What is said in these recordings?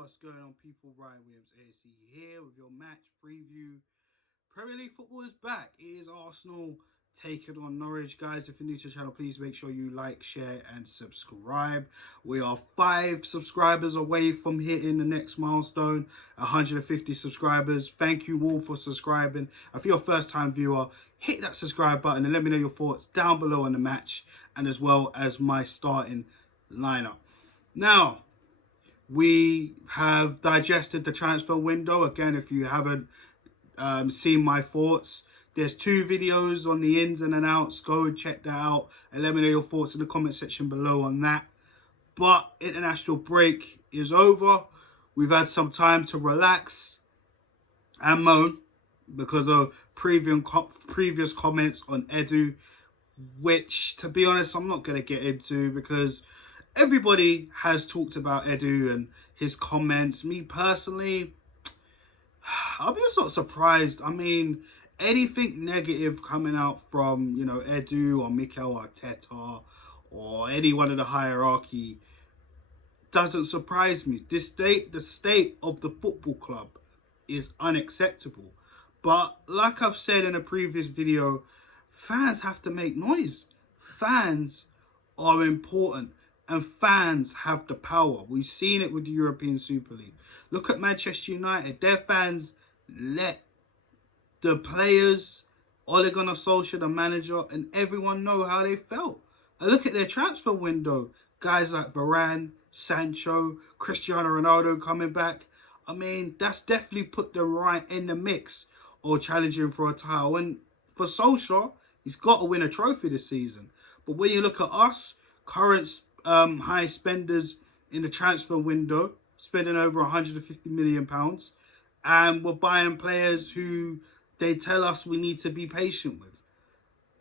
What's going on, people? Ryan Williams AC here with your match preview. Premier League football is back. It is Arsenal taking on Norwich. Guys, if you're new to the channel, please make sure you like, share, and subscribe. We are 5 subscribers away from hitting the next milestone, 150 subscribers. Thank you all for subscribing. If you're a first-time viewer, hit that subscribe button and let me know your thoughts down below on the match and as well as my starting lineup. Now, we have digested the transfer window. Again, if you haven't seen my thoughts, there's 2 videos on the ins and outs. Go and check that out and let me know your thoughts in the comment section below on that. But international break is over. We've had some time to relax and moan because of previous comments on Edu, which, to be honest, I'm not going to get into because everybody has talked about Edu and his comments. Me personally, I'm just not surprised. I mean, anything negative coming out from, Edu or Mikel Arteta or any one of the hierarchy doesn't surprise me. The state of the football club is unacceptable. But like I've said in a previous video, fans have to make noise. Fans are important. And fans have the power. We've seen it with the European Super League. Look at Manchester United. Their fans let the players, Ole Gunnar Solskjaer, the manager, and everyone know how they felt. And look at their transfer window. Guys like Varane, Sancho, Cristiano Ronaldo coming back. I mean, that's definitely put them right in the mix or challenging for a title. And for Solskjaer, he's got to win a trophy this season. But when you look at us, current high spenders in the transfer window, spending over £150 million, and we're buying players who they tell us we need to be patient with.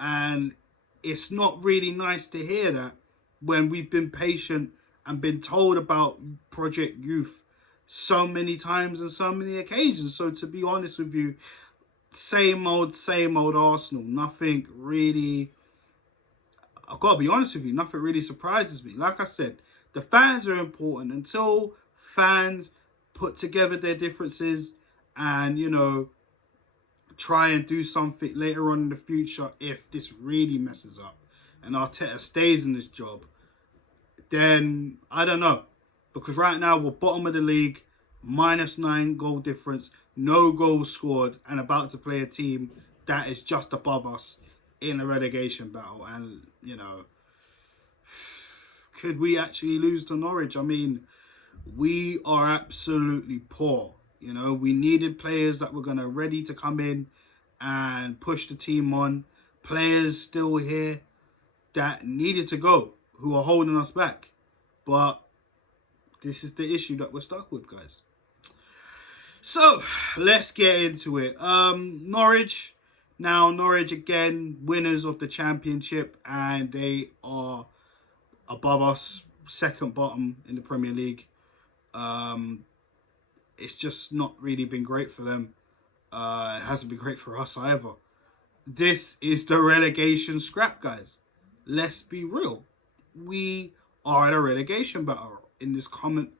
And it's not really nice to hear that when we've been patient and been told about Project Youth so many times and so many occasions. So to be honest with you, same old Arsenal. Nothing really, I've got to be honest with you, nothing really surprises me. Like I said, the fans are important. Until fans put together their differences and, try and do something later on in the future, if this really messes up and Arteta stays in this job, then I don't know. Because right now we're bottom of the league, -9 goal difference, no goals scored, and about to play a team that is just above us in a relegation battle. And could we actually lose to Norwich? I mean, we are absolutely poor. We needed players that were ready to come in and push the team on. Players still here that needed to go, who are holding us back. But this is the issue that we're stuck with, guys. So let's get into it. Norwich. Now, Norwich, again, winners of the championship, and they are above us, second bottom in the Premier League. It's just not really been great for them. It hasn't been great for us either. This is the relegation scrap, guys. Let's be real. We are in a relegation battle in this current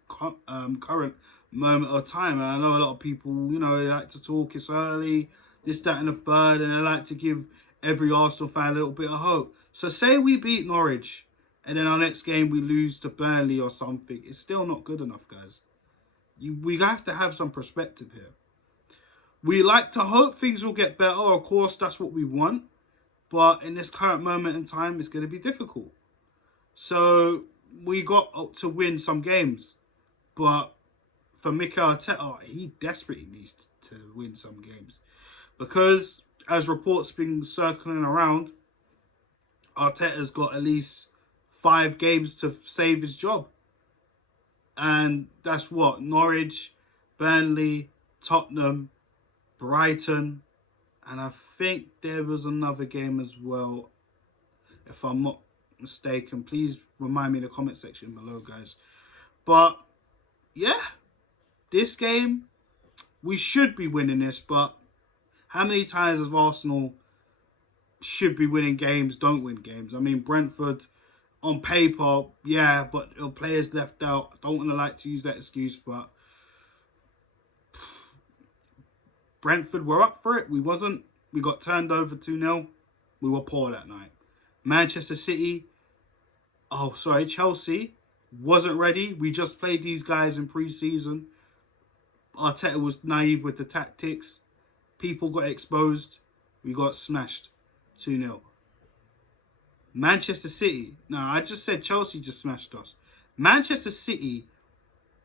moment of time. And I know a lot of people, they like to talk, it's early, this, that, and the third, and they like to give every Arsenal fan a little bit of hope. So say we beat Norwich, and then our next game we lose to Burnley or something. It's still not good enough, guys. We have to have some perspective here. We like to hope things will get better. Of course, that's what we want. But in this current moment in time, it's going to be difficult. So we got to win some games. But for Mikel Arteta, he desperately needs to win some games. Because, as reports been circling around, Arteta's got at least 5 games to save his job. And that's what? Norwich, Burnley, Tottenham, Brighton. And I think there was another game as well, if I'm not mistaken. Please remind me in the comment section below, guys. But, yeah, this game, we should be winning this, but how many times has Arsenal should be winning games, don't win games? I mean, Brentford, on paper, yeah, but players left out. I don't want to like to use that excuse, but Brentford were up for it. We wasn't. We got turned over 2-0. We were poor that night. Manchester City, Chelsea wasn't ready. We just played these guys in pre-season. Arteta was naive with the tactics. People got exposed. We got smashed 2-0. Manchester City. No, I just said Chelsea just smashed us. Manchester City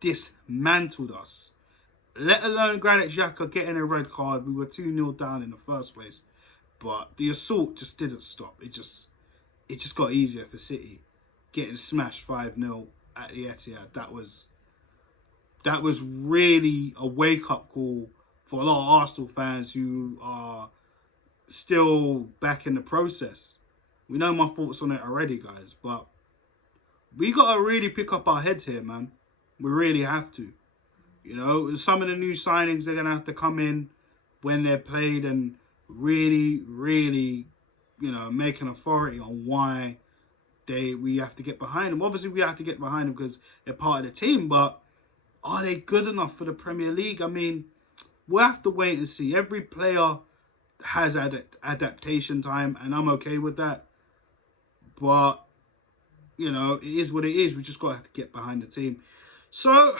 dismantled us. Let alone Granit Xhaka getting a red card. We were 2-0 down in the first place. But the assault just didn't stop. It just got easier for City. Getting smashed 5-0 at the Etihad. That was really a wake-up call for a lot of Arsenal fans who are still back in the process. We know my thoughts on it already, guys. But we got to really pick up our heads here, man. We really have to. You know, some of the new signings, they're going to have to come in when they're played and really, really, you know, make an authority on why we have to get behind them. Obviously, we have to get behind them because they're part of the team, but are they good enough for the Premier League? I mean, we'll have to wait and see. Every player has adaptation time, and I'm okay with that. But, you know, it is what it is. We just got to have to get behind the team. So,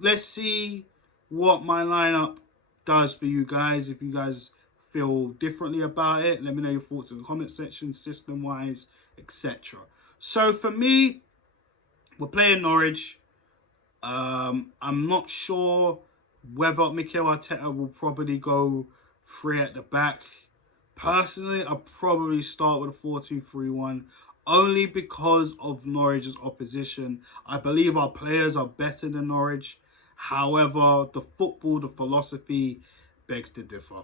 let's see what my lineup does for you guys. If you guys feel differently about it, let me know your thoughts in the comment section, system-wise, etc. So, for me, we're playing Norwich. I'm not sure whether Mikel Arteta will probably go 3 at the back. Personally, I'll probably start with a 4-2-3-1 only because of Norwich's opposition. I believe our players are better than Norwich. However, the football, the philosophy begs to differ.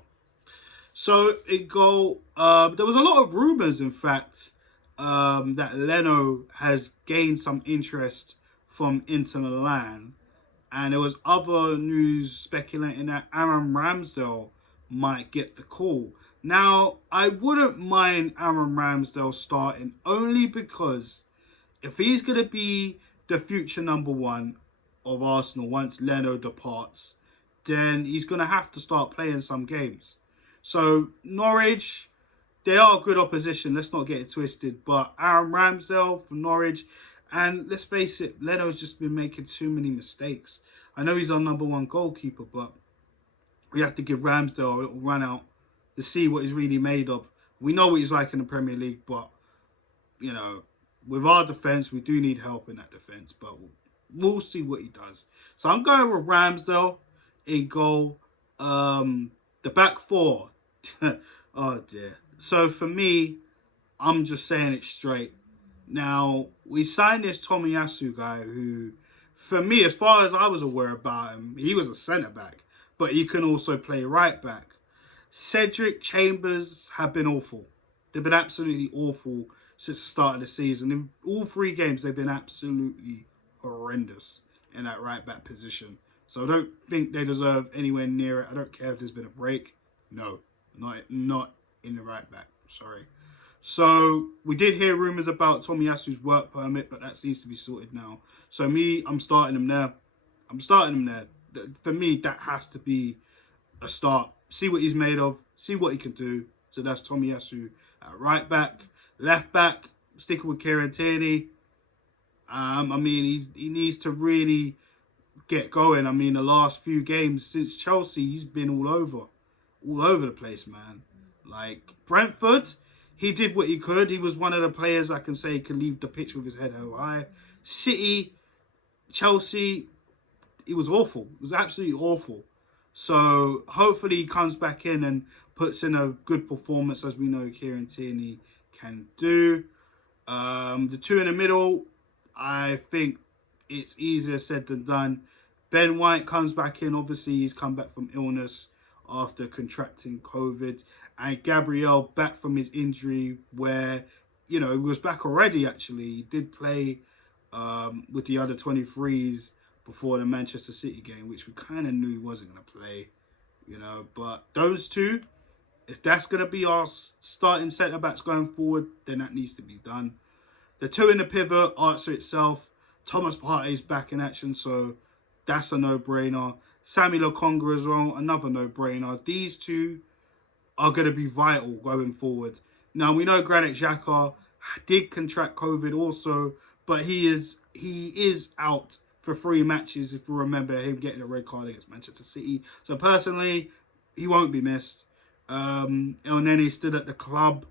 So, there was a lot of rumours, in fact, that Leno has gained some interest from Inter Milan. And there was other news speculating that Aaron Ramsdale might get the call. Now, I wouldn't mind Aaron Ramsdale starting only because if he's going to be the future number 1 of Arsenal once Leno departs, then he's going to have to start playing some games. So, Norwich, they are a good opposition. Let's not get it twisted. But Aaron Ramsdale for Norwich, and let's face it, Leno's just been making too many mistakes. I know he's our number 1 goalkeeper, but we have to give Ramsdale a little run out to see what he's really made of. We know what he's like in the Premier League, but, you know, with our defence, we do need help in that defence, but we'll see what he does. So I'm going with Ramsdale in goal. The back 4. Oh, dear. So for me, I'm just saying it straight. Now, we signed this Tomiyasu guy who, for me, as far as I was aware about him, he was a centre-back, but he can also play right-back. Cedric Chambers have been awful. They've been absolutely awful since the start of the season. In all 3 games, they've been absolutely horrendous in that right-back position. So I don't think they deserve anywhere near it. I don't care if there's been a break. No, not in the right-back. Sorry. So we did hear rumours about Tomiyasu's work permit, but that seems to be sorted now. So I'm starting him there. For me, that has to be a start. See what he's made of. See what he can do. So that's Tomiyasu at right back. Left back, sticking with Kieran Tierney. I mean, he needs to really get going. I mean, the last few games since Chelsea, he's been all over the place, man. Like, Brentford, he did what he could. He was one of the players I can say can leave the pitch with his head held high. City, Chelsea, it was awful. It was absolutely awful. So hopefully he comes back in and puts in a good performance, as we know Kieran Tierney can do. The 2 in the middle, I think it's easier said than done. Ben White comes back in. Obviously, he's come back from illness after contracting COVID. And Gabriel back from his injury where, you know, he was back already, actually. He did play with the under 23s before the Manchester City game, which we kind of knew he wasn't going to play, you know. But those 2, if that's going to be our starting centre-backs going forward, then that needs to be done. The 2 in the pivot answer itself. Thomas Partey's back in action, so that's a no-brainer. Sammy Lokonga as well, another no-brainer. These two are going to be vital going forward. Now, we know Granit Xhaka did contract COVID also, but he is out for 3 matches, if you remember him getting a red card against Manchester City. So personally, he won't be missed. Elneny still at the club.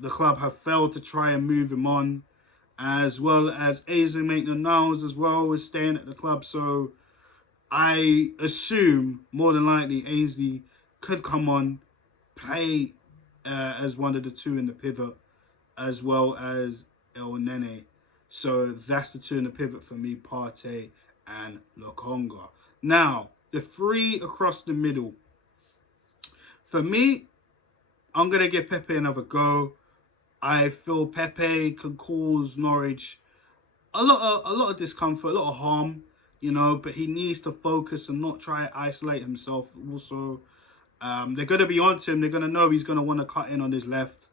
The club have failed to try and move him on, as well as Ainsley Maitland-Niles as well is staying at the club. So I assume more than likely Ainsley could come on, play as one of the two in the pivot, as well as Elneny. So that's the two in the pivot for me, Partey and Lokonga. Now, the 3 across the middle. For me, I'm going to give Pepe another go. I feel Pepe can cause Norwich a lot of discomfort, a lot of harm, you know, but he needs to focus and not try to isolate himself. Also, they're going to be onto him. They're going to know he's going to want to cut in on his left.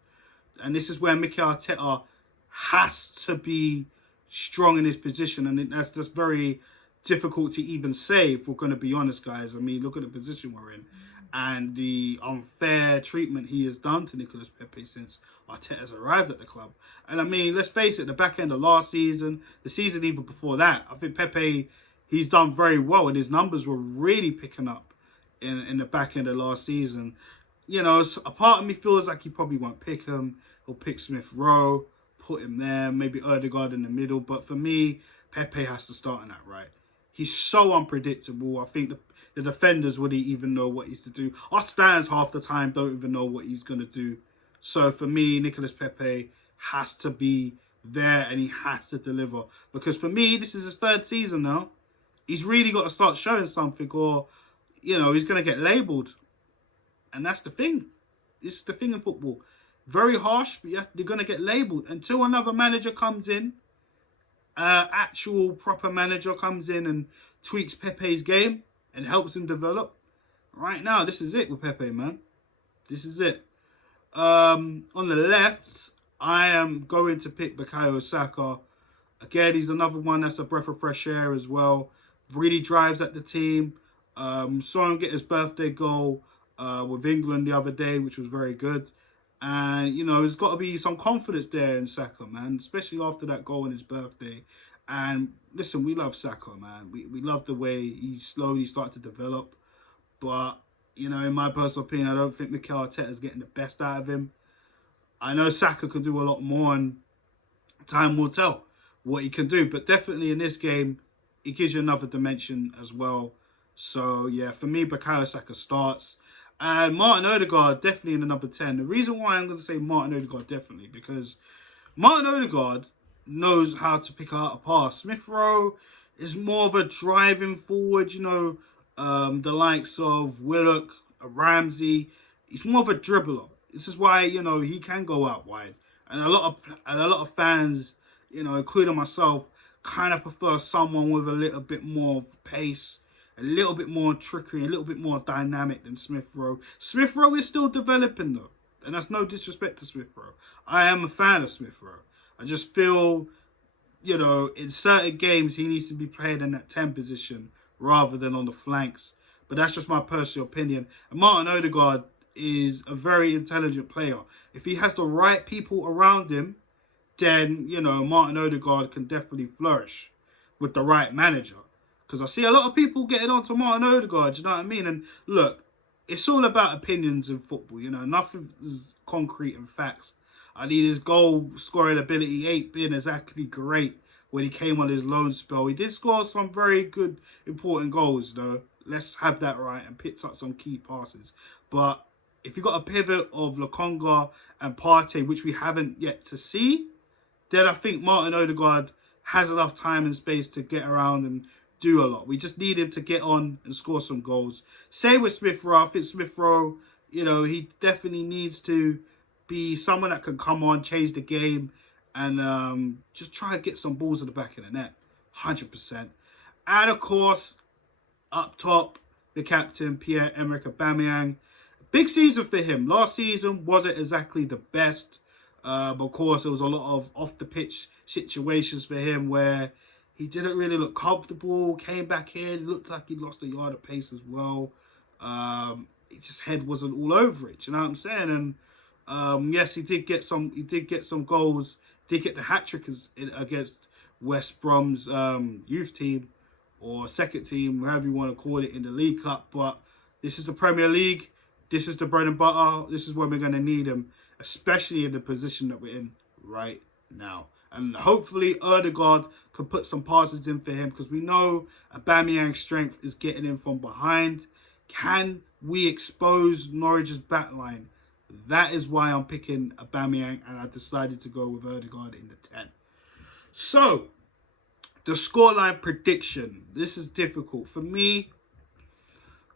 And this is where Mikel Arteta has to be strong in his position. And that's just very difficult to even say, if we're going to be honest, guys. I mean, look at the position we're in. And the unfair treatment he has done to Nicolas Pepe since Arteta's arrived at the club. And I mean, let's face it, the back end of last season, the season even before that, I think Pepe, he's done very well. And his numbers were really picking up in the back end of last season. You know, a part of me feels like he probably won't pick him. He'll pick Smith Rowe, put him there, maybe Odegaard in the middle. But for me, Pepe has to start in that right. He's so unpredictable. I think the defenders wouldn't even know what he's to do. Us fans half the time don't even know what he's going to do. So for me, Nicolas Pepe has to be there and he has to deliver. Because for me, this is his 3rd season now. He's really got to start showing something, or, you know, he's going to get labelled. And that's the thing. This is the thing in football. Very harsh, but they're going to get labelled. Until another manager comes in, actual proper manager comes in and tweaks Pepe's game and helps him develop. Right now, this is it with Pepe, man. This is it. On the left, I am going to pick Bukayo Saka. Again, he's another one that's a breath of fresh air as well. Really drives at the team. Saw him get his birthday goal with England the other day, which was very good. And, you know, there's got to be some confidence there in Saka, man, especially after that goal on his birthday. And listen, we love Saka, man. We love the way he slowly started to develop. But, you know, in my personal opinion, I don't think Mikel Arteta is getting the best out of him. I know Saka can do a lot more, and time will tell what he can do. But definitely in this game, it gives you another dimension as well. So, yeah, for me, Bukayo Saka starts. And Martin Odegaard, definitely in the number 10. The reason why I'm going to say Martin Odegaard, definitely, because Martin Odegaard knows how to pick out a pass. Smith Rowe is more of a driving forward, you know, the likes of Willock, Ramsey. He's more of a dribbler. This is why, you know, he can go out wide. And a lot of fans, you know, including myself, kind of prefer someone with a little bit more pace, a little bit more trickery, a little bit more dynamic than Smith Rowe. Smith Rowe is still developing, though. And that's no disrespect to Smith Rowe. I am a fan of Smith Rowe. I just feel, you know, in certain games, he needs to be played in that 10 position rather than on the flanks. But that's just my personal opinion. And Martin Odegaard is a very intelligent player. If he has the right people around him, then, you know, Martin Odegaard can definitely flourish with the right manager. Because I see a lot of people getting on to Martin Odegaard, you know what I mean? And look, it's all about opinions in football, you know. Nothing is concrete and facts. I need his goal scoring ability ain't been exactly great when he came on his loan spell. He did score some very good, important goals, though. Let's have that right, and picked up some key passes. But if you've got a pivot of Lokonga and Partey, which we haven't yet to see, then I think Martin Odegaard has enough time and space to get around and do a lot. We just need him to get on and score some goals. Same with Smith Rowe. I think Smith Rowe, you know, he definitely needs to be someone that can come on, change the game, and just try to get some balls in the back of the net. 100%. And of course, up top, the captain, Pierre-Emerick Aubameyang. Big season for him. Last season wasn't exactly the best. Of course, there was a lot of off-the-pitch situations for him where he didn't really look comfortable. Came back in, looked like he lost a yard of pace as well. His head wasn't all over it. You know what I'm saying? And yes, he did get some. He did get some goals. Did get the hat trick against West Brom's youth team or second team, whatever you want to call it, in the League Cup. But this is the Premier League. This is the bread and butter. This is when we're going to need him, especially in the position that we're in right now. And hopefully Ødegaard can put some passes in for him, because we know Aubameyang's strength is getting in from behind. Can we expose Norwich's backline? That is why I'm picking Aubameyang, and I decided to go with Ødegaard in the 10. So, the scoreline prediction. This is difficult. For me,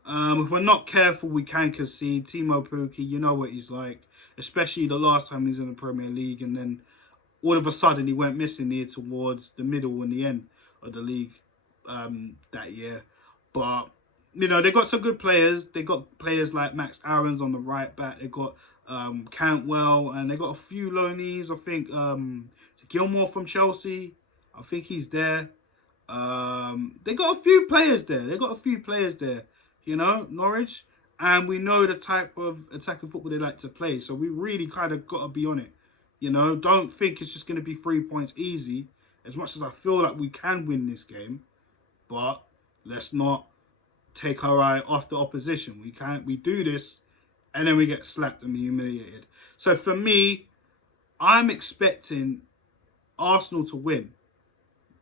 if we're not careful, we can concede. Timo Pukki, you know what he's like. Especially the last time he's in the Premier League, and then all of a sudden he went missing here towards the middle and the end of the league that year. But, you know, they got some good players. They got players like Max Aarons on the right back. They got Cantwell, and they got a few loanees. I think Gilmore from Chelsea, I think he's there. They got a few players there. You know, Norwich. And we know the type of attacking football they like to play. So we really kind of got to be on it. You know, don't think it's just going to be 3 points easy. As much as I feel like we can win this game. But let's not take our eye off the opposition. We do this, and then we get slapped and humiliated. So for me, I'm expecting Arsenal to win.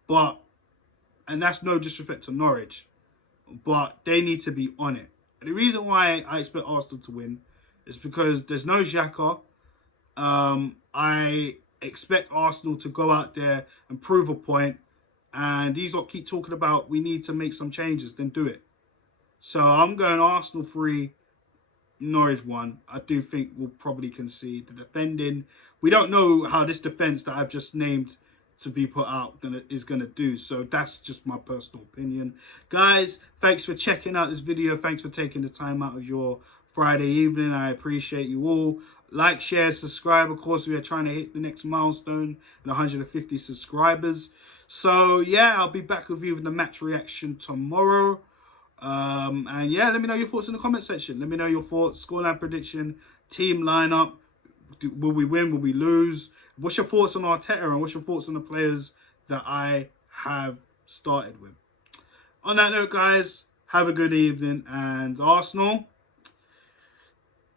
And that's no disrespect to Norwich, but they need to be on it. And the reason why I expect Arsenal to win is because there's no Xhaka. I expect Arsenal to go out there and prove a point. And these lot keep talking about we need to make some changes, then do it. So I'm going Arsenal 3, Norwich 1. I do think we'll probably concede. The defending, we don't know how this defence that I've just named to be put out is going to do. So that's just my personal opinion. Guys, thanks for checking out this video. Thanks for taking the time out of your Friday evening. I appreciate you all. Like, share, subscribe. Of course, we are trying to hit the next milestone at 150 subscribers. So, yeah, I'll be back with you with the match reaction tomorrow. And, yeah, let me know your thoughts in the comment section. Let me know your thoughts, scoreline prediction, team lineup. Will we win? Will we lose? What's your thoughts on Arteta, and what's your thoughts on the players that I have started with? On that note, guys, have a good evening. And Arsenal,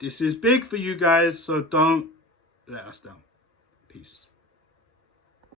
this is big for you guys, so don't let us down. Peace.